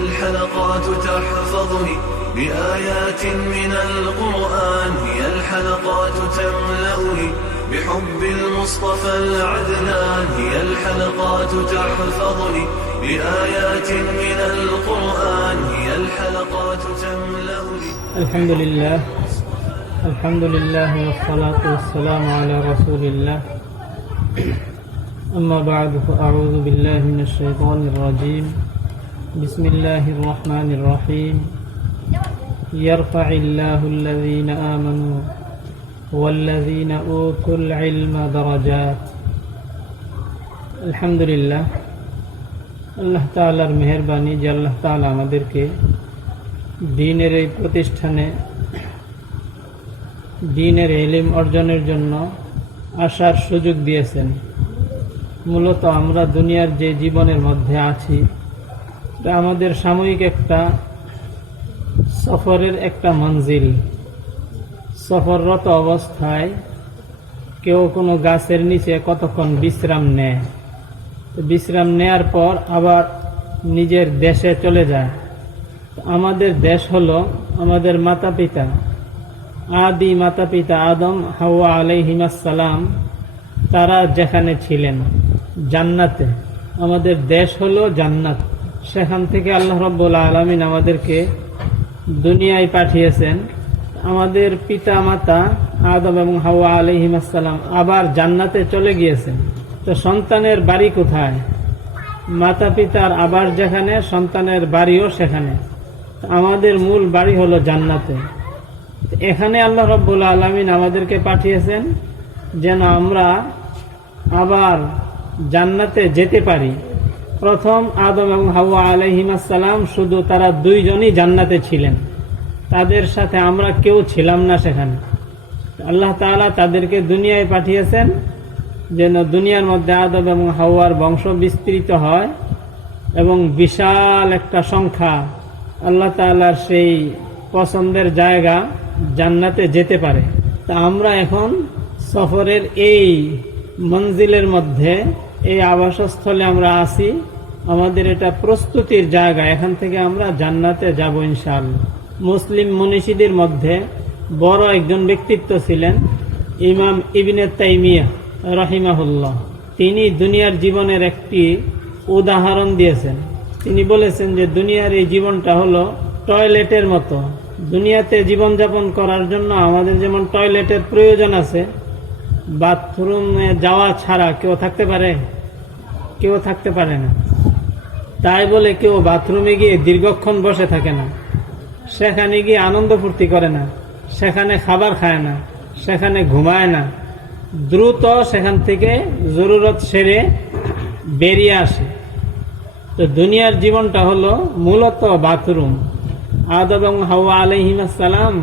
الحلقات تحفظني بآيات من القرآن، هي الحلقات تملأني بحب المصطفى العدنان، هي الحلقات تحفظني بآيات من القرآن، هي الحلقات تملأني. الحمد لله والصلاة والسلام على رسول الله. أما بعد فأعوذ بالله من الشيطان الرجيم. بسم الله الرحمن الرحيم. يرفع الله الذين آمنوا والذين أوتوا العلم درجات. আলহামদুলিল্লাহ, আল্লাহ তাআলার মেহেরবানি যে আল্লাহ তাআলা আমাদেরকে দ্বীনের এই প্রতিষ্ঠানে দ্বীনের ইলম অর্জনের জন্য আসার সুযোগ দিয়েছেন। মূলত আমরা দুনিয়ার যে জীবনের মধ্যে আছি, এটা আমাদের সাময়িক একটা সফরের একটা মঞ্জিল। সফররত অবস্থায় কেউ কোনো গাছের নিচে কতক্ষণ বিশ্রাম নেয়, বিশ্রাম নেয়ার পর আবার নিজের দেশে চলে যায়। আমাদের দেশ হলো আমাদের মাতা পিতা, আদি মাতা পিতা আদম হাওয়া আলাইহিমাস সালাম, তারা যেখানে ছিলেন জান্নাতে। আমাদের দেশ হলো জান্নাত। সেখান থেকে আল্লাহ রাব্বুল আলামিন আমাদেরকে দুনিয়ায় পাঠিয়েছেন। আমাদের পিতা মাতা আদম এবং হাওয়া আলাইহিমাস সালাম আবার জান্নাতে চলে গিয়েছেন। তো সন্তানের বাড়ি কোথায়? মাতা পিতার আবার যেখানে, সন্তানের বাড়িও সেখানে। আমাদের মূল বাড়ি হলো জান্নাতে। এখানে আল্লাহ রাব্বুল আলামিন আমাদেরকে পাঠিয়েছেন যেন আমরা আবার জান্নাতে যেতে পারি। প্রথম আদম এবং হাওয়া আলাইহিমাস সালাম শুধু তারা দুইজনই জান্নাতে ছিলেন, তাদের সাথে আমরা কেউ ছিলাম না সেখানে। আল্লাহ তাআলা তাদেরকে দুনিয়ায় পাঠিয়েছেন যেন দুনিয়ার মধ্যে আদম এবং হাওয়ার বংশ বিস্তৃত হয় এবং বিশাল একটা সংখ্যা আল্লাহ তাআলার সেই পছন্দের জায়গা জান্নাতে যেতে পারে। তা আমরা এখন সফরের এই মঞ্জিলের মধ্যে, এই আবাসস্থলে আমরা আছি। আমাদের এটা প্রস্তুতির জায়গা, এখান থেকে আমরা জান্নাতে যাব ইনশাআল্লাহ। মুসলিম মনীষীদের মধ্যে বড় একজন ব্যক্তিত্ব ছিলেন ইমাম ইবনে তাইমিয়া রাহিমাহুল্লাহ। তিনি দুনিয়ার জীবনের একটি উদাহরণ দিয়েছেন। তিনি বলেছেন যে দুনিয়ার এই জীবনটা হলো টয়লেটের মতো। দুনিয়াতে জীবনযাপন করার জন্য আমাদের যেমন টয়লেটের প্রয়োজন আছে, বাথরুমে যাওয়া ছাড়া কেউ থাকতে পারে? কেউ থাকতে পারে না। তাই বলে কেউ বাথরুমে গিয়ে দীর্ঘক্ষণ বসে থাকে না, সেখানে গিয়ে আনন্দ ফুর্তি করে না, সেখানে খাবার খায় না, সেখানে ঘুমায় না। দ্রুত সেখান থেকে জরুরত সেরে বেরিয়ে আসে। তো দুনিয়ার জীবনটা হলো মূলত বাথরুম। আদম এবং হাওয়া আলাইহিমাস সালাম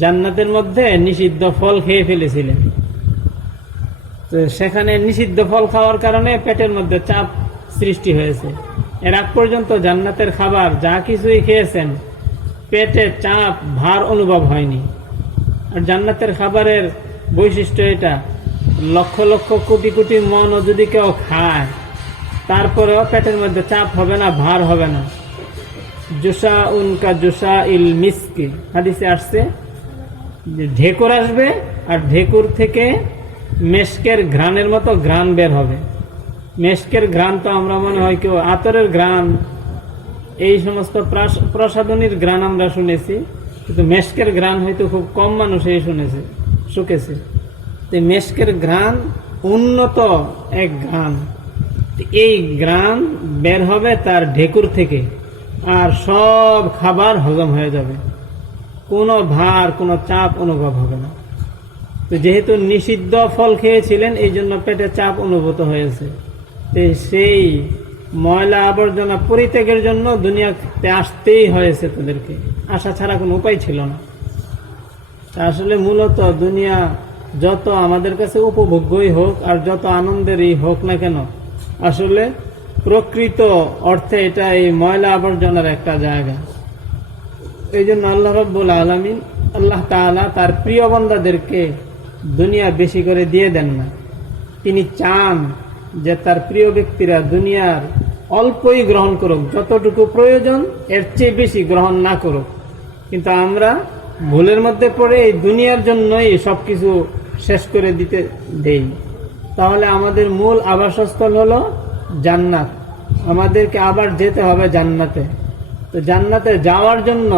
জান্নাতের মধ্যে নিষিদ্ধ ফল খেয়ে ফেলেছিলেন। তো সেখানে নিষিদ্ধ ফল খাওয়ার কারণে পেটের মধ্যে চাপ সৃষ্টি হয়েছে। এর আগ পর্যন্ত জান্নাতের খাবার যা কিছুই খেয়েছেন, পেটে চাপ ভার অনুভব হয়নি। আর জান্নাতের খাবারের বৈশিষ্ট্য এটা, লক্ষ লক্ষ কোটি কোটি মনও যদি কেউ খায়, তারপরেও পেটের মধ্যে চাপ হবে না, ভার হবে না। জুসা উনকা জুসা ইল মিসকি, হাদিসে আসছে যে ঢেকুর আসবে আর ঢেকুর থেকে মেশকের ঘ্রাণের মতো ঘ্রাণ বের হবে। মেশকের ঘ্রাণ তো আমরা মনে হয় কেউ আতরের ঘ্রাণ, এই সমস্ত প্রসাধনীর ঘ্রাণ আমরা শুনেছি, কিন্তু মেশকের ঘ্রাণ হয়তো খুব কম মানুষ এই শুকেছে। মেশকের ঘ্রাণ উন্নত এক ঘ্রাণ। এই ঘ্রাণ বের হবে তার ঢেকুর থেকে, আর সব খাবার হজম হয়ে যাবে, কোনো ভার কোনো চাপ অনুভব হবে না। তো যেহেতু নিষিদ্ধ ফল খেয়েছিলেন, এই জন্য পেটে চাপ অনুভূত হয়েছে। সেই ময়লা আবর্জনা পরিত্যাগের জন্য দুনিয়াতে আসতেই হয়েছে তাদেরকে, আসা ছাড়া কোনো উপায় ছিল না। আসলে মূলত দুনিয়া যত আমাদের কাছে উপভোগ্যই হোক আর যত আনন্দেরই হোক না কেন, আসলে প্রকৃত অর্থে এটা এই ময়লা আবর্জনার একটা জায়গা। এই জন্য আল্লাহ রাব্বুল আলামিন, আল্লাহ তাআলা তার প্রিয় বান্দাদেরকে দুনিয়া বেশি করে দিয়ে দেন না। তিনি চান যে তার প্রিয় ব্যক্তিরা দুনিয়ার অল্পই গ্রহণ করুক, যতটুকু প্রয়োজন এর চেয়ে বেশি গ্রহণ না করুক। কিন্তু আমরা ভুলের মধ্যে পড়ে এই দুনিয়ার জন্যই সবকিছু শেষ করে দিতে দেই। তাহলে আমাদের মূল আবাসস্থল হলো জান্নাত, আমাদেরকে আবার যেতে হবে জান্নাতে। তো জান্নাতে যাওয়ার জন্য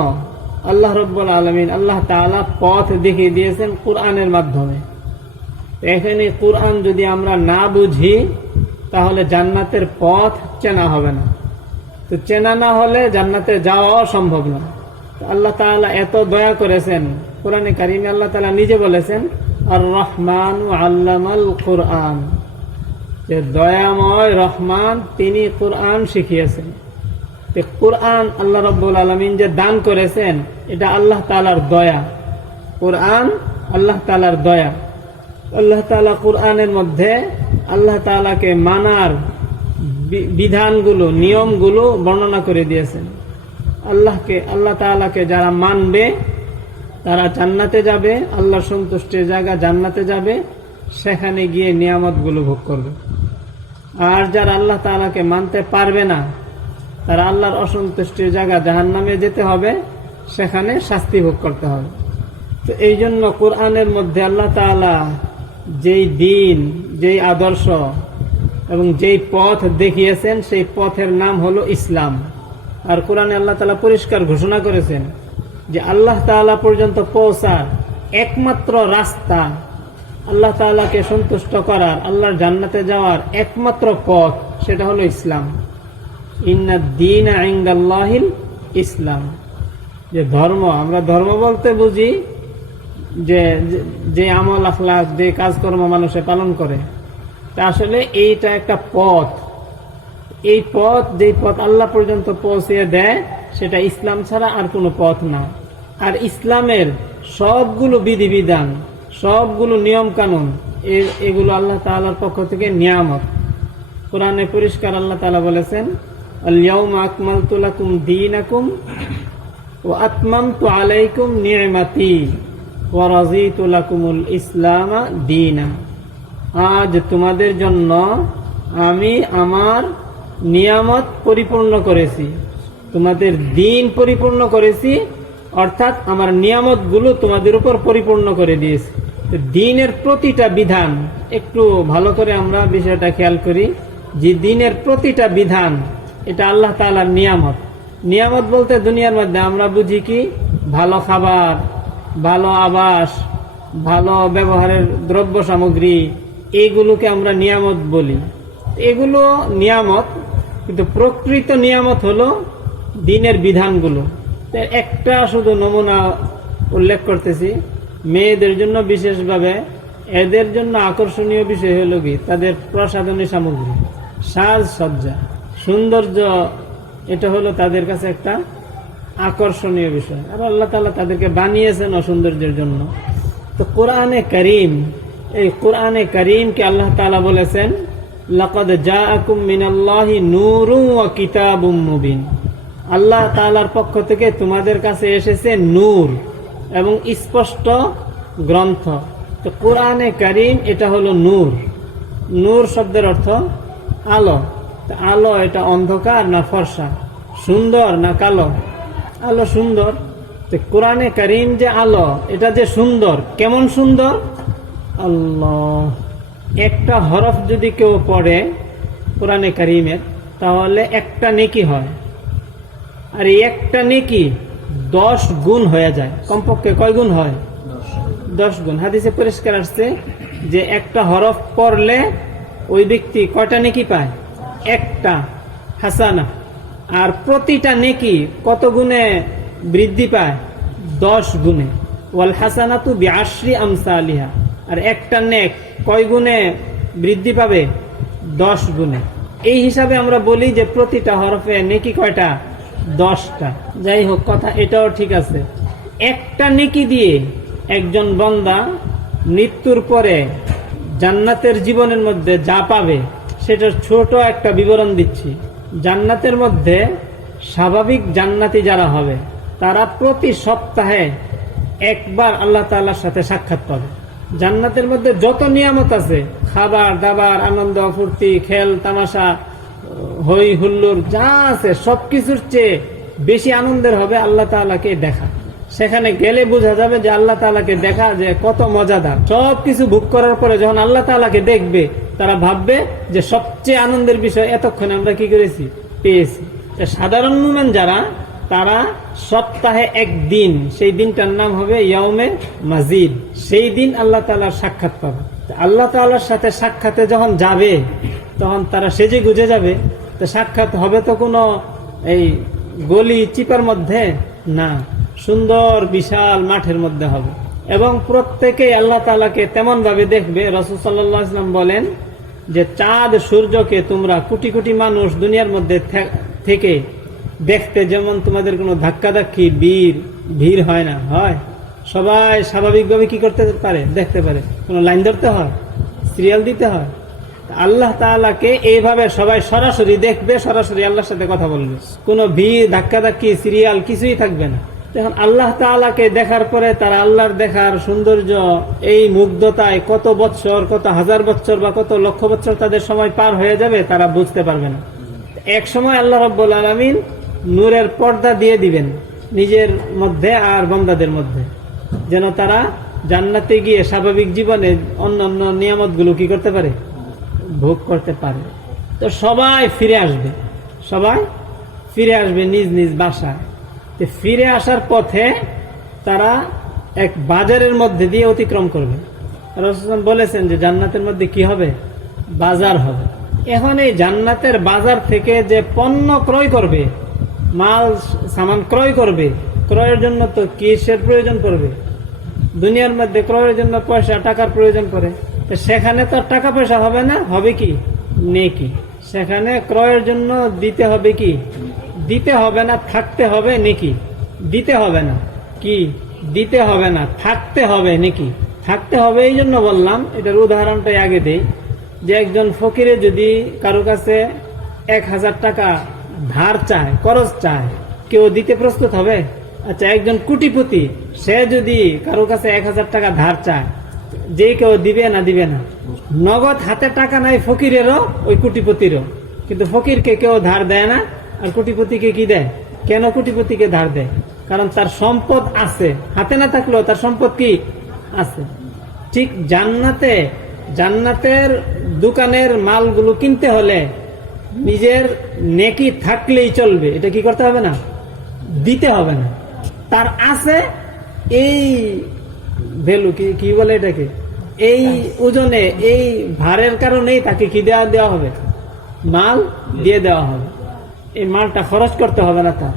আল্লাহ রাব্বুল আলামিন আল্লাহ তাআলা পথ দেখিয়ে দিয়েছেন কুরআনের মাধ্যমে। এখানে কুরআন যদি আমরা না বুঝি তাহলে জান্নাতের পথ চেনা হবে না। তো চেনা না হলে জান্নাতে যাওয়াও সম্ভব না। তো আল্লাহ তাআলা এত দয়া করেছেন, কোরআনে কারিমে আল্লাহ তাআলা নিজে বলেছেন আর রহমান আল্লামাল কুরআন, যে দয়াময় রহমান তিনি কুরআন শিখিয়েছেন। তো কুরআন আল্লাহ রাব্বুল আলামিন যে দান করেছেন এটা আল্লাহ তাআলার দয়া। কুরআন আল্লাহ তাআলার দয়া। আল্লাহ তাআলা কুরআনের মধ্যে আল্লাহ তাআলাকে মানার বিধানগুলো, নিয়মগুলো বর্ণনা করে দিয়েছেন। আল্লাহ তাআলাকে যারা মানবে তারা জান্নাতে যাবে, আল্লাহর সন্তুষ্টির জায়গা জান্নাতে যাবে, সেখানে গিয়ে নিয়ামতগুলো ভোগ করবে। আর যারা আল্লাহ তাআলাকে মানতে পারবে না তারা আল্লাহর অসন্তুষ্টির জায়গা জাহান্নামে যেতে হবে, সেখানে শাস্তি ভোগ করতে হবে। তো এই জন্য কোরআনের মধ্যে আল্লাহ তাআলা যেই দিন, যেই আদর্শ এবং যেই পথ দেখিয়েছেন সেই পথের নাম হলো ইসলাম। আর কোরআনে আল্লাহ তাআলা পরিষ্কার ঘোষণা করেছেন যে আল্লাহ তাআলা পর্যন্ত পৌঁছার একমাত্র রাস্তা, আল্লাহ তাআলাকে সন্তুষ্ট করার, আল্লাহর জান্নাতে যাওয়ার একমাত্র পথ, সেটা হলো ইসলাম। ইন্নাদ দীনা ইনদাল্লাহিল ইসলাম। যে ধর্ম, আমরা ধর্ম বলতে বুঝি যে আমল আখলাক, যে কাজকর্ম মানুষে পালন করে, তা আসলে এইটা একটা পথ। এই পথ, যেই পথ আল্লাহ পর্যন্ত পৌঁছিয়ে দেয়, সেটা ইসলাম ছাড়া আর কোনো পথ না। আর ইসলামের সবগুলো বিধিবিধান, সবগুলো নিয়ম কানুন, এগুলো আল্লাহ তাআলার পক্ষ থেকে নিয়ামত। কোরআনে পরিষ্কার আল্লাহ তাআলা বলেছেন আল ইয়াউমা আকমালতু লাকুম দীনাকুম ওয়া আতমামতু আলাইকুম নি'মাতি ওয়া রাযীতু লাকুমুল ইসলামা দীনা। আজ তোমাদের জন্য আমি আমার নিয়ামত পরিপূর্ণ করেছি, তোমাদের দিন পরিপূর্ণ করেছি, অর্থাৎ আমার নিয়ামতগুলো তোমাদের উপর পরিপূর্ণ করে দিয়েছি। দিনের প্রতিটা বিধান, একটু ভালো করে আমরা বিষয়টা খেয়াল করি, যে দিনের প্রতিটা বিধান এটা আল্লাহ তাআলার নিয়ামত। নিয়ামত বলতে দুনিয়ার মধ্যে আমরা বুঝি কি, ভালো খাবার, ভালো আবাস, ভালো ব্যবহারের দ্রব্য সামগ্রী, এইগুলোকে আমরা নিয়ামত বলি। এগুলো নিয়ামত, কিন্তু প্রকৃত নিয়ামত হলো দিনের বিধানগুলো। একটা শুধু নমুনা উল্লেখ করতেছি, মেয়েদের জন্য বিশেষভাবে এদের জন্য আকর্ষণীয় বিষয় হলো কি, তাদের প্রসাধনী সামগ্রী, সাজসজ্জা, সৌন্দর্য, এটা হলো তাদের কাছে একটা আকর্ষণীয় বিষয়। আর আল্লাহ তাআলা তাদেরকে বানিয়েছেন সৌন্দর্যের জন্য। তো কোরআনে কারীম, এই কোরআনে কারীমকে আল্লাহ তাআলা বলেছেন লাকাদ জাআকুম মিনাল্লাহি নূরুন ওয়া কিতাবুম মুবিন। আল্লাহ তাআলার পক্ষ থেকে তোমাদের কাছে এসেছে নূর এবং স্পষ্ট গ্রন্থ। তো কোরআনে কারীম এটা হলো নূর। নূর শব্দের অর্থ আলো। আলো এটা অন্ধকার না ফর্সা, সুন্দর না কালো? আলো সুন্দর। তো কোরআনে কারীম যে আলো, এটা যে সুন্দর, কেমন সুন্দর? আল্লাহ, একটা হরফ যদি কেউ পড়ে কোরআনে কারীমের, তাহলে একটা নেকি হয়। আর এই একটা নেকি 10 গুণ হয়ে যায়। কমপক্ষে কয় গুণ হয়? 10 গুণ। হাদিসে পরিষ্কার আসছে যে একটা হরফ পড়লে ওই ব্যক্তি কয়টা নেকি পায়? একটা হাসানা। আর প্রতিটা নেকি কত গুণে বৃদ্ধি পায়? 10 গুণে। ওয়াল হাসানাতু বিআশরি আমসালিহা। আর একটা নেক কয় গুণে বৃদ্ধি পাবে? 10 গুণে। এই হিসাবে আমরা বলি যে প্রতিটা হরফে নেকি কয়টা? 10টা। যাই হোক, কথা এটাও ঠিক আছে। একটা নেকি দিয়ে একজন বান্দা মৃত্যুর পরে জান্নাতের জীবনের মধ্যে যা পাবে সেটার ছোট একটা বিবরণ দিচ্ছি। জান্নাতের মধ্যে স্বাভাবিক জান্নাতি যারা হবে তারা প্রতি সপ্তাহে একবার আল্লাহ তাআলার সাথে সাক্ষাৎ পাবে। জান্নাতের মধ্যে যত নিয়ামত আছে, খাবার দাবার, আনন্দ ফুর্তি, খেল তামাশা, হই হুল্লোড় যা আছে সবকিছুর চেয়ে বেশি আনন্দের হবে আল্লাহ তাআলাকে দেখা। সেখানে গেলে বোঝা যাবে যে আল্লাহ তাআলাকে দেখা যে কত মজাদার। সবকিছু ভোগ করার পরে যখন আল্লাহ তাআলাকে দেখবে, তারা ভাববে যে সবচেয়ে আনন্দের বিষয় এতক্ষণে আমরা কি করেছি, পেয়েছি। সাধারণ মুমিন যারা, তারা সপ্তাহে একদিন, সেই দিনটার নাম হবে ইয়াউমে মাজিদ, সেই দিন আল্লাহ তাআলার সাক্ষাৎ পাবে। আল্লাহ তাআলার সাথে সাক্ষাতে যখন যাবে, তখন তারা সেজে গুজে যাবে। তো সাক্ষাৎ হবে তো কোনো এই গলি চিপার মধ্যে না, সুন্দর বিশাল মাঠের মধ্যে হবে। এবং প্রত্যেকেই আল্লাহ তাআলাকে তেমন ভাবে দেখবে। রাসূল সাল্লাল্লাহু আলাইহি ওয়াসাল্লাম বলেন যে চাঁদ সূর্যকে তোমরা কোটি কোটি মানুষ দুনিয়ার মধ্যে থেকে দেখতে যেমন তোমাদের কোনো ধাক্কাধাক্কি ভিড় হয় না, হয় সবাই স্বাভাবিকভাবে কি করতে পারে, দেখতে পারে। কোনো লাইন ধরতে হয়, সিরিয়াল দিতে হয়? আল্লাহ তাআলাকে এইভাবে সবাই সরাসরি দেখবে, সরাসরি আল্লাহর সাথে কথা বলবে, কোনো ভিড় ধাক্কাধাক্কি সিরিয়াল কিছুই থাকবে না। এখন আল্লাহ তাআলাকে দেখার পরে তারা আল্লাহর দেখার সৌন্দর্য, এই মুগ্ধতায় কত বৎসর, কত হাজার বৎসর বা কত লক্ষ বৎসর তাদের সময় পার হয়ে যাবে, তারা বুঝতে পারবে না। এক সময় আল্লাহ রাব্বুল আলামিন নূরের পর্দা দিয়ে দিবেন নিজের মধ্যে আর বান্দাদের মধ্যে, যেন তারা জান্নাতে গিয়ে স্বাভাবিক জীবনে অন্যান্য নিয়ামতগুলো কি করতে পারে, ভোগ করতে পারে। তো সবাই ফিরে আসবে, সবাই ফিরে আসবে নিজ নিজ বাসায়। ফিরে আসার পথে তারা এক বাজারের মধ্যে দিয়ে অতিক্রম করবে। রাসূল বলেছেন যে জান্নাতের মধ্যে কি হবে, বাজার হবে। এখন এই জান্নাতের বাজার থেকে যে পণ্য ক্রয় করবে, মাল সামান ক্রয় করবে, ক্রয়ের জন্য তো কিসের প্রয়োজন পড়বে? দুনিয়ার মধ্যে ক্রয়ের জন্য পয়সা টাকার প্রয়োজন পড়ে। সেখানে তো টাকা পয়সা হবে না, হবে কি নেকি। সেখানে ক্রয়ের জন্য দিতে হবে কি, দিতে হবে না, থাকতে হবে নেকি। দিতে হবে না, কি দিতে হবে না, থাকতে হবে নেকি। থাকতে হবে এই জন্য বললাম, এটার উদাহরণটাই আগে দেই, যে একজন ফকিরে যদি কারো কাছে 1000 টাকা ধার চায়, করজ চায়, কেউ দিতে প্রস্তুত হবে? আচ্ছা, একজন কোটিপতি সে যদি কারো কাছে 1000 টাকা ধার চায়, যে কেউ দিবে না, দিবে না। নগদ হাতে টাকা নাই ফকিরেরও, ওই কোটিপতিরও, কিন্তু ফকিরকে কেউ ধার দেয় না, আর কোটিপতিকে কি দেয়? কেন কোটিপতিকে ধার দেয়? কারণ তার সম্পদ আছে, হাতে না থাকলেও তার সম্পদ কি আছে। ঠিক জান্নাতের দোকানের মালগুলো কিনতে হলে নিজের নেকি থাকলেই চলবে, এটা কি করতে হবে না, দিতে হবে না। তার আছে এই ভ্যালু, কি বলে এটাকে, এই ওজনে, এই ভারের কারণেই তাকে কি দেওয়া হবে, মাল দিয়ে দেওয়া হবে। এই মালটা খরচ করতে হবে না তার।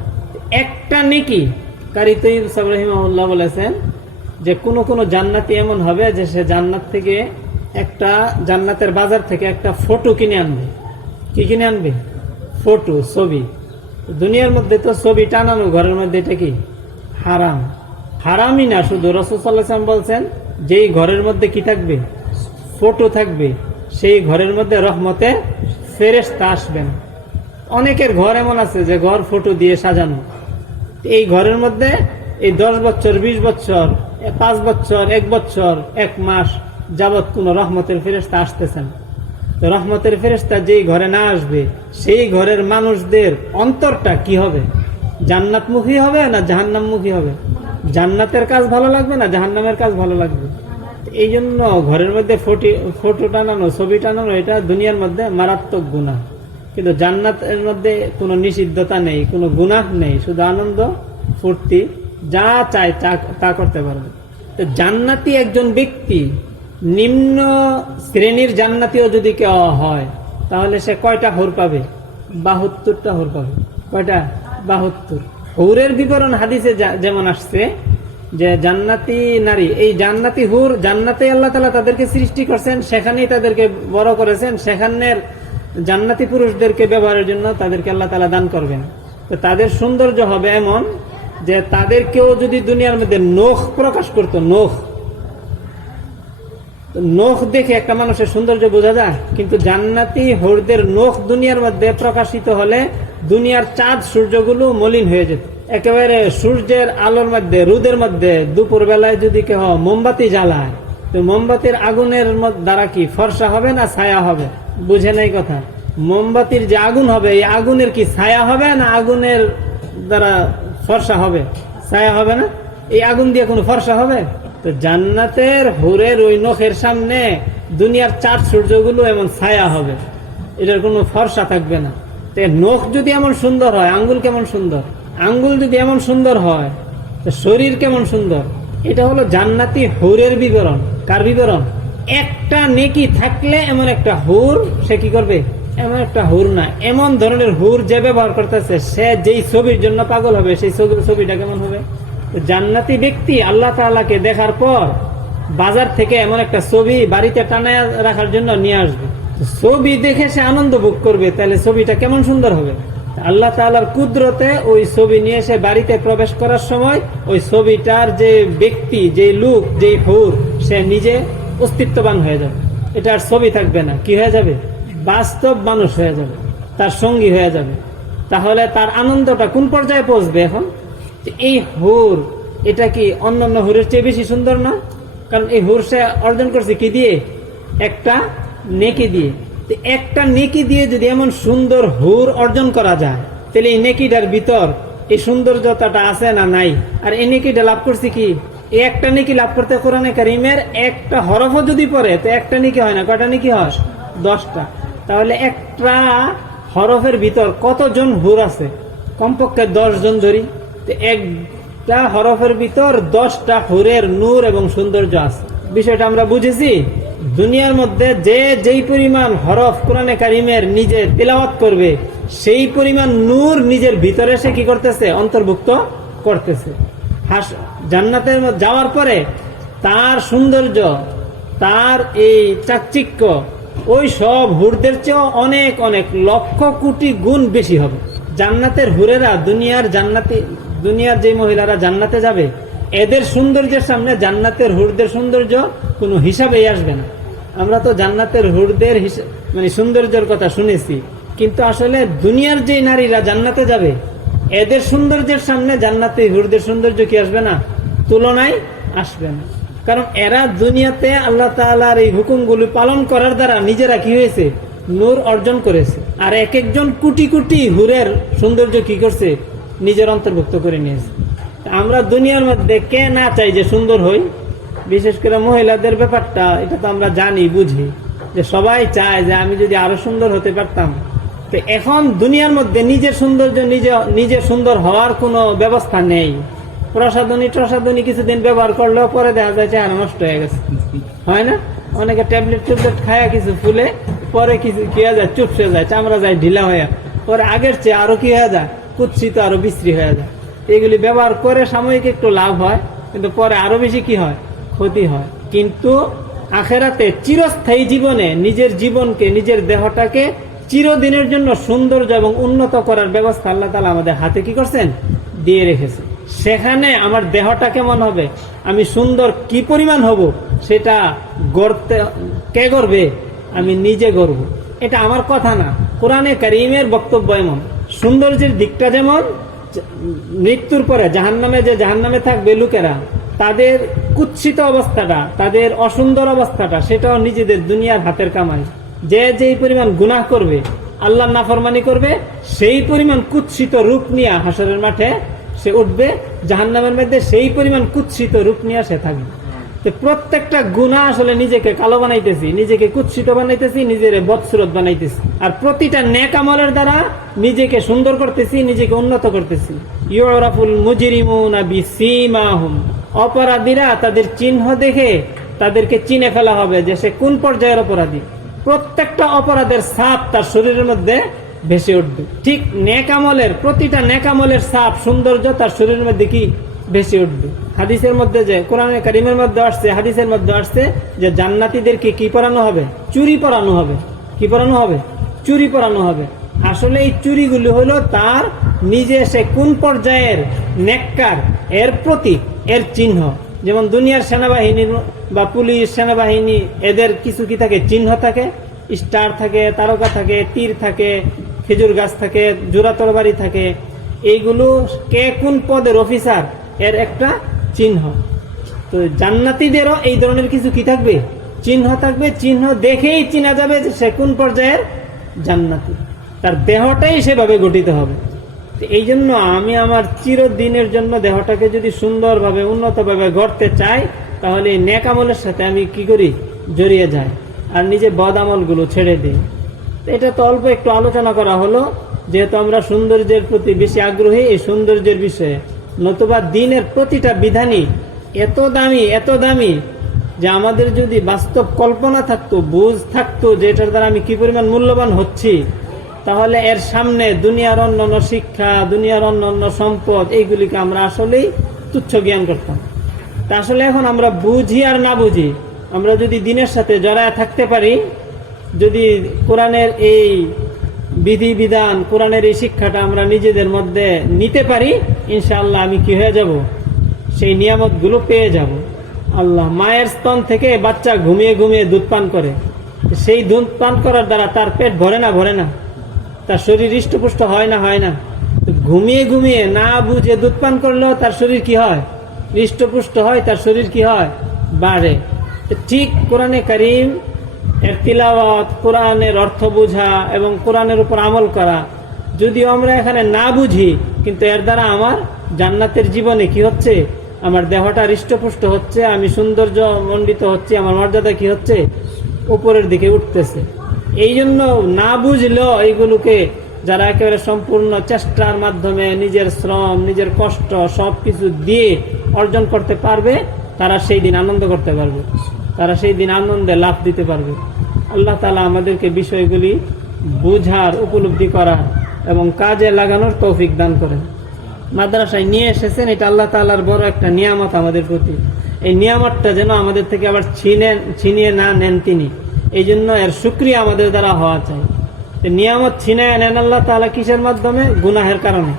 একটা নেকি, কারি তৈয়ব সাহেব রাহিমাহুল্লাহ বলেছেন যে কোন জান্নাতি এমন হবে যে সে জান্নাত থেকে একটা, জান্নাতের বাজার থেকে একটা ফটো কিনে আনবে। কি কিনে আনবে? ফটো, ছবি। দুনিয়ার মধ্যে তো ছবি টানানো ঘরের মধ্যে, এটা কি হারাম? হারামই না শুধু, রাসূল সাল্লাল্লাহু আলাইহি ওয়াসাল্লাম বলছেন যেই ঘরের মধ্যে কি থাকবে, ফটো থাকবে, সেই ঘরের মধ্যে রহমতের ফেরেশতা আসবেন। অনেকের ঘর এমন আছে যে ঘর ফটো দিয়ে সাজানো, এই ঘরের মধ্যে এই 10 বছর, 20 বছর, 5 বছর, 1 বছর, 1 মাস যাবৎ কোন রহমতের ফেরেশতা আসতেছেন। তো রহমতের ফেরেশতা যেই ঘরে না আসবে, সেই ঘরের মানুষদের অন্তরটা কি হবে? জান্নাতমুখী হবে না জাহান্নামমুখী হবে? জান্নাতের কাজ ভালো লাগবে না জাহান্নামের কাজ ভালো লাগবে? এই জন্য ঘরের মধ্যে ফটো টানানো, ছবি টানানো, এটা দুনিয়ার মধ্যে মারাত্মক গুনাহ। কিন্তু জান্নাতের মধ্যে কোনো নিষিদ্ধতা নেই, কোনো গুনাহ নেই, শুধু আনন্দ ফুর্তি, যা চায় তা করতে পারবে। তো জান্নাতি একজন ব্যক্তি, নিম্ন শ্রেণীর জান্নাতিও যদি কেউ হয়, তাহলে সে কয়টা হুর পাবে? 72টা হুর পাবে। কয়টা? 72। হুরের বিবরণ হাদিসে যেমন আসছে যে জান্নাতি নারী, এই জান্নাতি হুর, জান্নাতে আল্লাহ তাআলা তাদেরকে সৃষ্টি করছেন, সেখানেই তাদেরকে বড় করেছেন, সেখানের জান্নাতি পুরুষদেরকে ব্যবহারের জন্য তাদেরকে আল্লাহ তাআলা দান করবেন। তো তাদের সৌন্দর্য হবে এমন যে তাদেরকেও যদি দুনিয়ার মধ্যে নখ প্রকাশ করতো, নখ দেখে একটা মানুষের সৌন্দর্য বোঝা যায়, কিন্তু জান্নাতি হুরদের নখ দুনিয়ার মধ্যে প্রকাশিত হলে দুনিয়ার চাঁদ সূর্যগুলো মলিন হয়ে যেত। একেবারে সূর্যের আলোর মধ্যে, রোদের মধ্যে দুপুর বেলায় যদি কেউ মোমবাতি জ্বালায়, তো মোমবাতির আগুনের দ্বারা কি ফর্সা হবে না ছায়া হবে? বুঝে নাই কথা। মোমবাতির যে আগুন হবে, এই আগুনের কি ছায়া হবে না আগুনের দ্বারা ফর্সা হবে? ছায়া হবে না। এই আগুন দিয়ে কোনো ফর্সা হবে? তো জান্নাতের হুরের ওই নখের সামনে দুনিয়ার চার সূর্যগুলো এমন ছায়া হবে, এটার কোনো ফর্সা থাকবে না। তো নখ যদি এমন সুন্দর হয়, আঙ্গুল কেমন সুন্দর, আঙ্গুল যদি এমন সুন্দর হয়, তো শরীর কেমন সুন্দর। এটা হলো জান্নাতি হুরের বিবরণ। কার বিবরণ? একটা নেকি থাকলে এমন একটা হুর সে কি করবে? এমন একটা হুর না, এমন ধরনের হুর যে ব্যবহার করতেছে, সে যেই ছবির জন্য পাগল হবে, সেই ছবিটা কেমন হবে? জান্নাতি ব্যক্তি আল্লাহ তাআলাকে দেখার পর বাজার থেকে এমন একটা ছবি বাড়িতে টানায় রাখার জন্য নিয়ে আসবে। ছবি দেখে সে আনন্দ ভোগ করবে, তাহলে ছবিটা কেমন সুন্দর হবে। আল্লাহ তাআলার কুদরতে ওই ছবি নিয়ে সে বাড়িতে প্রবেশ করার সময় ওই ছবিটার যে ব্যক্তি, যে লোক, যে হুর, সে নিজে অস্তিত্ববান হয়ে যাবে। এটা আর ছবি থাকবে না, কি হয়ে যাবে? বাস্তব মানুষ হয়ে যাবে, তার সঙ্গী হয়ে যাবে। তাহলে তার আনন্দটা কোন পর্যায়ে পৌঁছবে এখন? এই হুর, এটা কি অন্যান্য হুরের চেয়ে বেশি সুন্দর না? কারণ এই হুর সে অর্জন করছে কি দিয়ে? একটা নেকি দিয়ে। একটা নেকি দিয়ে যদি এমন সুন্দর হুর অর্জন করা যায়, তাহলে এই নেকিটার ভিতর এই সৌন্দর্যতাটা আছে না নাই? আর এই নেকিটা লাভ করছে কি? এই একটা নেকি লাভ করতে কোরআনে কারীমের একটা হরফও যদি পড়ে, তো একটা নেকি হয় না, কয়টা নেকি হয়? 10টা। তাহলে একটা হরফের ভিতর কতজন হুর আছে? কমপক্ষে 10 জন ধরি। একটা হরফের ভিতর 10টা হুরের নূর এবং সৌন্দর্য আছে। বিষয়টা আমরা বুঝেছি। দুনিয়ার মধ্যে যে যেই পরিমাণ হরফ কোরআনে কারীমের নিজে তিলাওয়াত করবে, সেই পরিমাণ নূর নিজের ভিতরে সে কি করতেছে? অন্তর্ভুক্ত করতেছে। জান্নাতের মধ্যে যাওয়ার পরে তার সৌন্দর্য, তার এই চাকচিক্য ওই সব হুরদের চেয়েও অনেক অনেক লক্ষ কোটি গুণ বেশি হবে। জান্নাতের হুরেরা, দুনিয়ার যে মহিলারা জান্নাতে যাবে, এদের সৌন্দর্যের সামনে জান্নাতের হুরদের সৌন্দর্য কোনো হিসাবেই আসবে না। আমরা তো জান্নাতের হুরদের সৌন্দর্যের কথা শুনেছি, কিন্তু আসলে দুনিয়ার যে নারীরা জান্নাতে যাবে, এদের সৌন্দর্যের সামনে জান্নাতের হুরদের সৌন্দর্য কি আসবে না? তুলনায় আসবে না। কারণ এরা দুনিয়াতে আল্লাহ তাআলার এই হুকুমগুলো পালন করার দ্বারা নিজেরা কি হয়েছে? নূর অর্জন করেছে। আর এক একজন কোটি কোটি হুরের সৌন্দর্য কি করছে? নিজের অন্তর্ভুক্ত করে নিয়েছে। আমরা দুনিয়ার মধ্যে কে না চাই যে সুন্দর হই? বিশেষ করে মহিলাদের ব্যাপারটা এটা তো আমরা জানি, বুঝি, যে সবাই চায় যে আমি যদি আরো সুন্দর হতে পারতাম। তো এখন দুনিয়ার মধ্যে নিজের সৌন্দর্য নিজে সুন্দর হওয়ার কোনো ব্যবস্থা নেই। প্রসাধনী কিছুদিন ব্যবহার করলেও পরে দেখা যায় চেহারা নষ্ট হয়ে গেছে, হয় না? অনেকে ট্যাবলেট খায়া কিছু ফুলে, পরে কিছু কি হয়ে যায়? চুপসে যায়, চামড়া যায় ঢিলা হয়ে, পরে আগের চেয়ে আরো কি হয়ে যায়? কুৎসিত, আরো বিশ্রী হয়ে যায়। এগুলি ব্যবহার করে সাময়িক একটু লাভ হয়, কিন্তু পরে আরো বেশি কি হয়? ক্ষতি হয়। কিন্তু আখেরাতে চিরস্থায়ী জীবনে নিজের জীবনকে, নিজের দেহটাকে চিরদিনের জন্য সৌন্দর্য এবং উন্নত করার ব্যবস্থা আল্লাহ তাআলা আমাদের হাতে কি করছেন? দিয়ে রেখেছে। সেখানে আমার দেহটা কেমন হবে, আমি সুন্দর কি পরিমাণ হব, সেটা গড়তে কে গড়বে? আমি নিজে গড়ব। এটা আমার কথা না, কোরআনে কারীমের বক্তব্য এমন। সৌন্দর্যের দিকটা যেমন, মৃত্যুর পরে জাহান্নামে থাকবে লোকেরা, তাদের কুৎসিত অবস্থাটা, তাদের অসুন্দর অবস্থাটা, সেটাও নিজেদের দুনিয়ার হাতের কামাই। যে যেই পরিমাণ গুনাহ করবে, আল্লাহর নাফরমানি করবে, সেই পরিমাণ কুৎসিত রূপ নিয়ে হাসরের মাঠে সে উঠবে। জাহান্নামের মধ্যে সেই পরিমাণ কুৎসিত রূপ নিয়ে সে থাকবে। তো প্রত্যেকটা গুনাহ আসলে নিজেকে কালো বানাইতেছি, নিজেকে কুৎসিত বানাইতেছি, নিজের বদসুরত বানাইতেছি। আর প্রতিটা নেক আমলের দ্বারা নিজেকে সুন্দর করতেছি, নিজেকে উন্নত করতেছি। ইউরাফুল মুজরিমুনা বিসীমাহুম, অপরাধীরা তাদের চিহ্ন দেখে তাদেরকে চিনে ফেলা হবে যে সে কোন পর্যায়ের অপরাধী। প্রত্যেকটা অপরাধের ছাপ তার শরীরের মধ্যে ভেসে উঠবে। ঠিক প্রতিটা নেক আমলের ছাপ, সৌন্দর্য তার শরীরের মধ্যে কি ভেসে উঠবে। হাদিসের মধ্যে, যে কোরআনে কারীমের মধ্যে আসছে, হাদিসের মধ্যে আসছে যে জান্নাতীদেরকে কি পরানো হবে? চুরি পরানো হবে। কি পরানো হবে? চুরি পরানো হবে। আসলে এই চুরিগুলি হলো তার নিজে সে কোন পর্যায়ের নেককার, এর প্রতীক, এর চিহ্ন। যেমন দুনিয়ার সেনাবাহিনী বা পুলিশ, সেনাবাহিনী, এদের কিছু কি থাকে? চিহ্ন থাকে, স্টার থাকে, তারকা থাকে, তীর থাকে, খেজুর গাছ থাকে, জোড়া তরবারি থাকে। এইগুলো কে কোন পদের অফিসার, এর একটা চিহ্ন। তো জান্নাতীদেরও এই ধরনের কিছু কি থাকবে? চিহ্ন থাকবে। চিহ্ন দেখেই চিনা যাবে যে সে কোন পর্যায়ের জান্নাতি, তার দেহটাই সেভাবে গঠিত হবে। এই জন্য আমি আমার চিরদিনের জন্য দেহটাকে যদি সুন্দরভাবে উন্নতভাবে গড়তে চাই, তাহলে এই নেক আমলের সাথে আমি কি করি, জড়িয়ে যাই আর নিজে বদ আমলগুলো ছেড়ে দিই। এটা তো অল্প একটু আলোচনা করা হলো, যেহেতু আমরা সৌন্দর্যের প্রতি বেশি আগ্রহী এই সৌন্দর্যের বিষয়ে। নতুবা দিনের প্রতিটা বিধানই এত দামি যে আমাদের যদি বাস্তব কল্পনা থাকতো, বুঝ থাকতো যে এটার দ্বারা আমি কি পরিমাণ মূল্যবান হচ্ছি, তাহলে এর সামনে দুনিয়ার অন্যান্য শিক্ষা, দুনিয়ার অন্যান্য সম্পদ, এইগুলিকে আমরা আসলেই তুচ্ছ জ্ঞান করতাম। তা আসলে এখন আমরা বুঝি আর না বুঝি, আমরা যদি দিনের সাথে জড়ায় থাকতে পারি, যদি কোরআনের এই বিধিবিধান, কোরআনের এই শিক্ষাটা আমরা নিজেদের মধ্যে নিতে পারি, ইনশাআল্লাহ আমি কি হয়ে যাব, সেই নিয়ামতগুলো পেয়ে যাব। আল্লাহ মায়ের স্তন থেকে বাচ্চা ঘুমিয়ে ঘুমিয়ে দুধ পান করে, সেই দুধ পান করার দ্বারা তার পেট ভরে না, তার শরীর হৃষ্টপুষ্ট হয় না। ঘুমিয়ে ঘুমিয়ে না বুঝে দুধ পান করলেও তার শরীর কি হয়, হৃষ্টপুষ্ট হয়, তার শরীর কি হয়, বাড়ে। ঠিক কোরআনে কারীম এর তিলাওয়াত, কোরআনের অর্থ বোঝা এবং কোরআনের উপর আমল করা, যদিও আমরা এখানে না বুঝি, কিন্তু এর দ্বারা আমার জান্নাতের জীবনে কি হচ্ছে, আমার দেহটা হৃষ্টপুষ্ট হচ্ছে, আমি সৌন্দর্য মণ্ডিত হচ্ছে, আমার মর্যাদা কি হচ্ছে, উপরের দিকে উঠতেছে। এই জন্য না বুঝলেও এইগুলোকে যারা একেবারে সম্পূর্ণ চেষ্টার মাধ্যমে নিজের শ্রম, নিজের কষ্ট সবকিছু দিয়ে অর্জন করতে পারবে, তারা সেই দিন আনন্দ করতে পারবে, তারা সেই দিন আনন্দে লাভ দিতে পারবে। আল্লাহ তাআলা আমাদেরকে বিষয়গুলি বুঝার, উপলব্ধি করার এবং কাজে লাগানোর তৌফিক দান করেন। মাদ্রাসায় নিয়ে এসেছেন, এটা আল্লাহ তাআলার বড় একটা নিয়ামত আমাদের প্রতি। এই নিয়ামতটা যেন আমাদের থেকে আবার ছিনিয়ে না নেন তিনি, এই জন্য এর শুকরিয়া আমাদের দ্বারা হওয়া চাই। নিয়ামত ছিনিয়ে নেন আল্লাহ তাআলা কিসের মাধ্যমে? গুনাহের কারণে।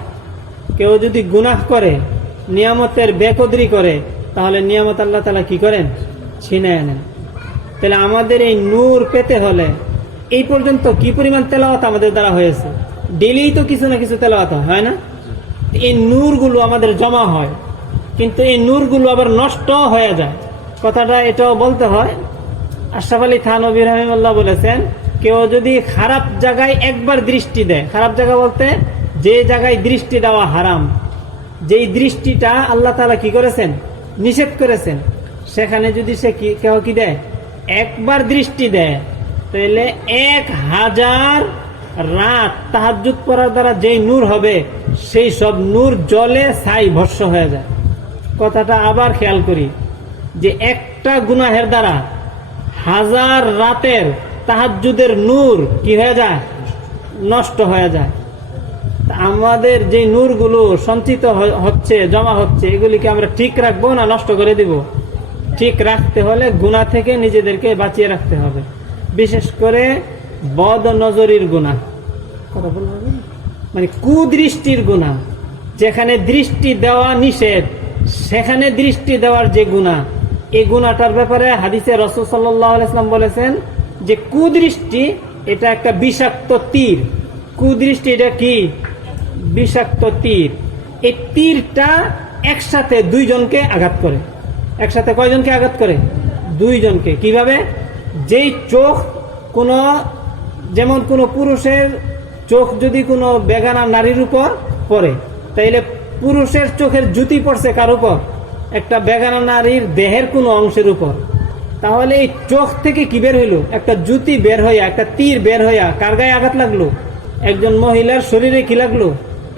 কেউ যদি গুনাহ করে, নিয়ামতের বেকদরি করে, তাহলে নিয়ামত আল্লাহ তাআলা কি করেন? ছিনিয়ে নেন। তাহলে আমাদের এই নূর পেতে হলে এই পর্যন্ত কি পরিমাণ তেলাওয়াত আমাদের দ্বারা হয়েছে, ডেইলি তো কিছু না কিছু তেলাওয়াত হয় না? এই নূরগুলো আমাদের জমা হয়, কিন্তু এই নূরগুলো আবার নষ্ট হয়ে যায়। কথাটা এটাও বলতে হয়, আশরাফ আলী থানভী রাহিমাহুল্লাহ বলেছেন, কেউ যদি খারাপ জায়গায় একবার দৃষ্টি দেয়, খারাপ জায়গা বলতে যে জায়গায় দৃষ্টি দেওয়া হারাম, যেই দৃষ্টিটা আল্লাহ তাআলা কি করেছেন? নিষেধ করেছেন, সেখানে যদি সে কেউ কি দেয়, একবার দৃষ্টি দেয়, তাহলে 1000 রাত তাহাজ্জুদ পড়ার দ্বারা যেই নূর হবে, সেই সব নূর জলে ছাই ভস্ম হয়ে যায়। কথাটা আবার খেয়াল করি, যে একটা গুনাহের দ্বারা 1000 রাতের তাহাজ্জুদের নূর কি হয়ে যায়? নষ্ট হয়ে যায়। আমাদের যে নূরগুলো সঞ্চিত হচ্ছে, জমা হচ্ছে, এগুলিকে আমরা ঠিক রাখবো না নষ্ট করে দিব? ঠিক রাখতে হলে গুনাহ থেকে নিজেদেরকে বাঁচিয়ে রাখতে হবে, বিশেষ করে বদ নজরির গুনাহ, মানে কুদৃষ্টির গুনাহ। যেখানে দৃষ্টি দেওয়া নিষেধ, সেখানে দৃষ্টি দেওয়ার যে গুনাহ, এই গুনাহটার ব্যাপারে হাদিসে রাসূল সাল্লাল্লাহু আলাইহি ওয়াসাল্লাম বলেছেন যে কুদৃষ্টি এটা একটা বিষাক্ত তীর। কুদৃষ্টি এটা কি? বিষাক্ত তীর। এই তীরটা একসাথে দুইজনকে আঘাত করে। একসাথে কয়জনকে আঘাত করে? দুইজনকে। কিভাবে? যেই চোখ যেমন কোনো পুরুষের চোখ যদি কোনো বেগানা নারীর উপর পড়ে, তাইলে পুরুষের চোখের জুতি পড়ছে কার উপর? একটা বেগানা নারীর দেহের কোনো অংশের উপর। তাহলে এই চোখ থেকে কি বের হইল? একটা জুতি বের হইয়া, একটা তীর বের হইয়া কার গায়ে আঘাত লাগলো? একজন মহিলার শরীরে কি লাগলো?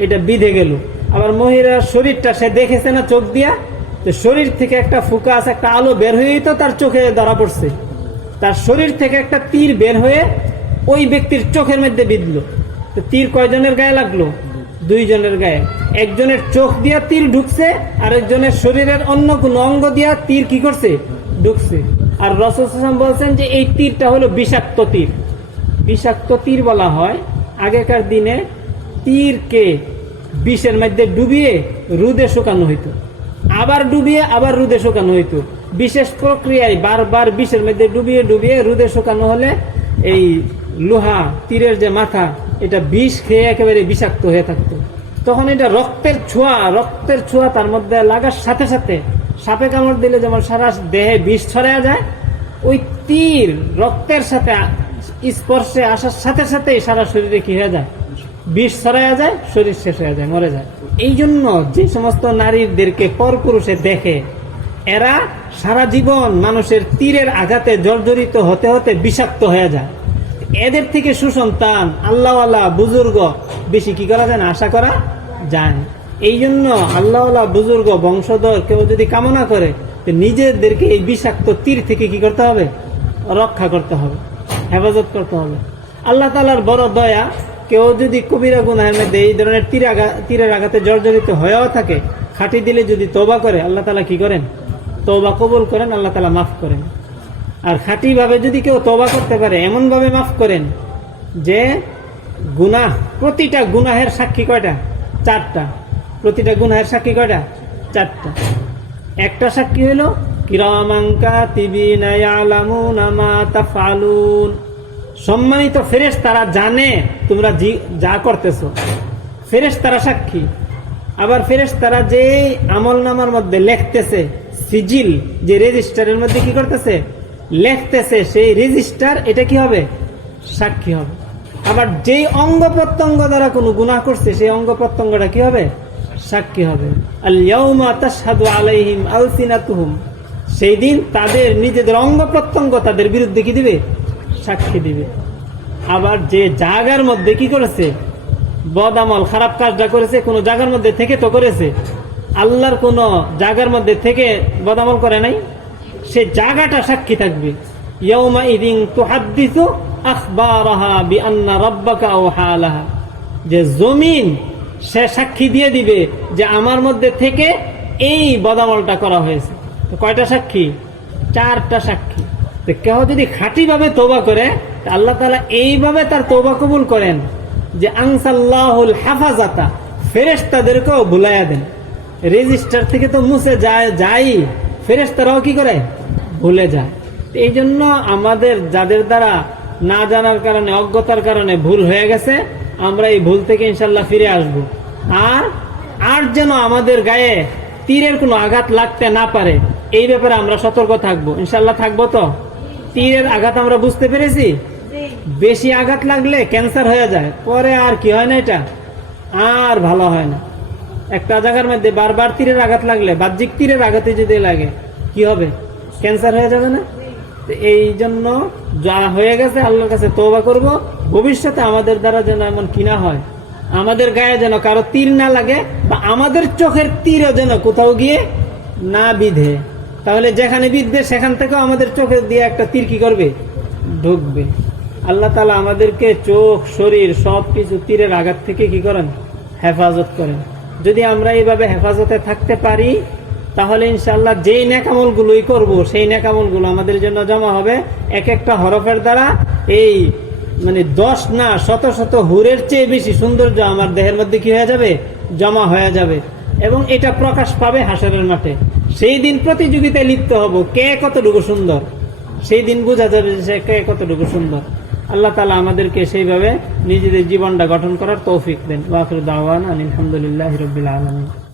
এটা বিঁধে গেল। আবার মহিলার শরীরটা সে দেখেছে না চোখ দিয়া, তো শরীর থেকে একটা ফোকাস, একটা আলো বের হয়েই তো তার চোখে ধরা পড়ছে। তার শরীর থেকে একটা তীর বের হয়ে ওই ব্যক্তির চোখের মধ্যে বিঁধলো। তো তীর কয়জনের গায়ে লাগলো? দুইজনের গায়ে। একজনের চোখ দিয়া তীর ঢুকছে, আরেকজনের শরীরের অন্য কোন অঙ্গ দিয়া তীর কি করছে? ঢুকছে। আর রাসূল সাল্লাল্লাহু আলাইহি ওয়াসাল্লাম বলছেন যে এই তীরটা হলো বিষাক্ত তীর। বিষাক্ত তীর বলা হয়, আগেকার দিনে তীরকে বিষের মধ্যে ডুবিয়ে রোদে শুকানো হইতো, আবার ডুবিয়ে আবার রোদে শুকানো হইতো। বিশেষ প্রক্রিয়ায় বারবার বিষের মধ্যে ডুবিয়ে ডুবিয়ে রোদে শুকানো হলে এই লোহা তীরের যে মাথা, এটা বিষ খেয়ে একেবারে বিষাক্ত হয়ে থাকতো। তখন এটা রক্তের ছোঁয়া তার মধ্যে লাগার সাথে সাথে সাপে কামড় দিলে যেমন সারা দেহে বিষ ছড়ায় যায়, ওই তীর রক্তের সাথে স্পর্শে আসার সাথে সাথেই সারা শরীরে কি হয়ে যায়, বিষ ছড়াইয়া যায়, শরীর শেষ হয়ে যায়, মরে যায়। এই জন্য যে সমস্ত নারীদেরকে পরপুরুষে দেখে এরা সারা জীবন মানুষের তীরের আঘাতে জর্জরিত হতে হতে বিষাক্ত হয়ে যায়। এদের থেকে সুসন্তান আল্লাহওয়ালা বুজুর্গ বেশি কি করা যায় না, আশা করা যায় না। এই জন্য আল্লাহওয়ালা বুজুর্গ বংশধর কেউ যদি কামনা করে, নিজেদেরকে এই বিষাক্ত তীর থেকে কি করতে হবে, রক্ষা করতে হবে, হেফাজত করতে হবে। আল্লাহ তাআলার বড় দয়া, কেউ যদি কবিরা গুনাহের মধ্যে এই ধরনের তীরের আঘাতে জর্জরিত হয়েও থাকে, খাঁটি দিলে যদি তওবা করে, আল্লাহ তাআলা কি করেন, তওবা কবুল করেন, আল্লাহ তাআলা মাফ করেন। আর খাঁটি ভাবে যদি কেউ তওবা করতে পারে, এমন ভাবে মাফ করেন যে গুনাহ, প্রতিটা গুনাহের সাক্ষী কয়টা, 4টা। প্রতিটা গুনাহের সাক্ষী কয়টা, 4টা। একটা সাক্ষী হলো কিরামান কাতিবিনা ইয়ালামুনা মা তাফআলুন, সম্মানিত ফেরেশতারা জানে তোমরা যা করতেছো, ফেরেশতারা সাক্ষী। আবার ফেরেশতারা যে আমলনামার মধ্যে লিখতেছে, সিজিল যে রেজিস্টারের মধ্যে কি করতেছে, লিখতেছে, সেই রেজিস্টার এটা কি হবে, সাক্ষী হবে। আবার যেই অঙ্গ প্রত্যঙ্গ দ্বারা কোনো গুনাহ করছে, সেই অঙ্গ প্রত্যঙ্গটা কি হবে, সাক্ষী হবে। আল ইয়াউমা তাশহাদু আলাইহিম আলসিনাতুহুম, সেই দিন তাদের নিজেদের অঙ্গ প্রত্যঙ্গ তাদের বিরুদ্ধে কি দিবে, সাক্ষী দিবে। আবার যে জায়গার মধ্যে কি করেছে, বদামল খারাপ কাজটা করেছে, কোন জায়গার মধ্যে থেকে তো করেছে, আল্লাহর কোন জায়গার মধ্যে থেকে বদামল করে নাই, সে জায়গাটা সাক্ষী থাকবে। ইয়াউমা ইদিন তুহাদ্দিসু আখবারাহা বিআন্না রাব্বাকা আওহা লাহা, যে জমিন সে সাক্ষী দিয়ে দিবে যে আমার মধ্যে থেকে এই বদামলটা করা হয়েছে। তো কয়টা সাক্ষী, 4টা সাক্ষী। তো কেউ যদি খাঁটি ভাবে তওবা করে, আল্লাহ তাআলা এইভাবে তার তওবা কবুল করেন যে আনসাল্লাহুল হাফাজাতা, ফেরেশতাদেরকেও ভুলাইয়া দেন। রেজিস্টার থেকে তো মুছে যায়, ফেরেশতারাও কি করে, ভুলে যায়। এই জন্য আমাদের যাদের দ্বারা না জানার কারণে, অজ্ঞতার কারণে ভুল হয়ে গেছে, আমরা এই ভুল থেকে ইনশাল্লাহ ফিরে আসব। আর যেন আমাদের গায়ে তীরের কোনো আঘাত লাগতে না পারে, এই ব্যাপারে আমরা সতর্ক থাকবো। ইনশাল্লাহ থাকবো তো। তীরের আঘাত আমরা বুঝতে পেরেছি, বেশি আঘাত লাগলে ক্যান্সার হয়ে যায়, পরে আর কি হয় না, এটা আর ভালো হয় না। একটা জায়গার মধ্যে বারবার তীরের আঘাত লাগলে, বাহ্যিক তীরের আঘাতে যদি লাগে, কি হবে, ক্যান্সার হয়ে যাবে না। এই জন্য যা হয়ে গেছে আল্লাহর কাছে তওবা করব, ভবিষ্যতে আমাদের দ্বারা যেন এমন কিনা হয়, আমাদের গায়ে যেন কারো তীর না লাগে, বা আমাদের চোখের তীরও যেন কোথাও গিয়ে না বিধে। তাহলে যেখানে বিধবে সেখান থেকেও আমাদের চোখের দিয়ে একটা তীর কি করবে, ঢুকবে। আল্লাহ তাআলা আমাদেরকে চোখ, শরীর সবকিছু তীরের আঘাত থেকে কি করেন, হেফাজত করেন। যদি আমরা এইভাবে হেফাজতে থাকতে পারি, তাহলে ইনশাআল্লাহ যেই নেকামল গুলোই করবো, সেই নেকামল গুলো আমাদের জন্য জমা হবে। এক একটা হরফের দ্বারা এই 10 না 100 হুরের চেয়ে বেশি সৌন্দর্য আমার দেহের মধ্যে কি হয়ে যাবে, জমা হয়ে যাবে। এবং এটা প্রকাশ পাবে হাসরের মাঠে। সেই দিন প্রতিযোগিতায় লিপ্ত হব, কে কতটুকু সুন্দর, সেই দিন বোঝা যাবে যে কে কতটুকু সুন্দর। আল্লাহ তাআলা আমাদেরকে সেইভাবে নিজেদের জীবনটা গঠন করার তৌফিক দেন। ওয়া আখিরু দাওয়ানা আলহামদুলিল্লাহি রাব্বিল আলামিন।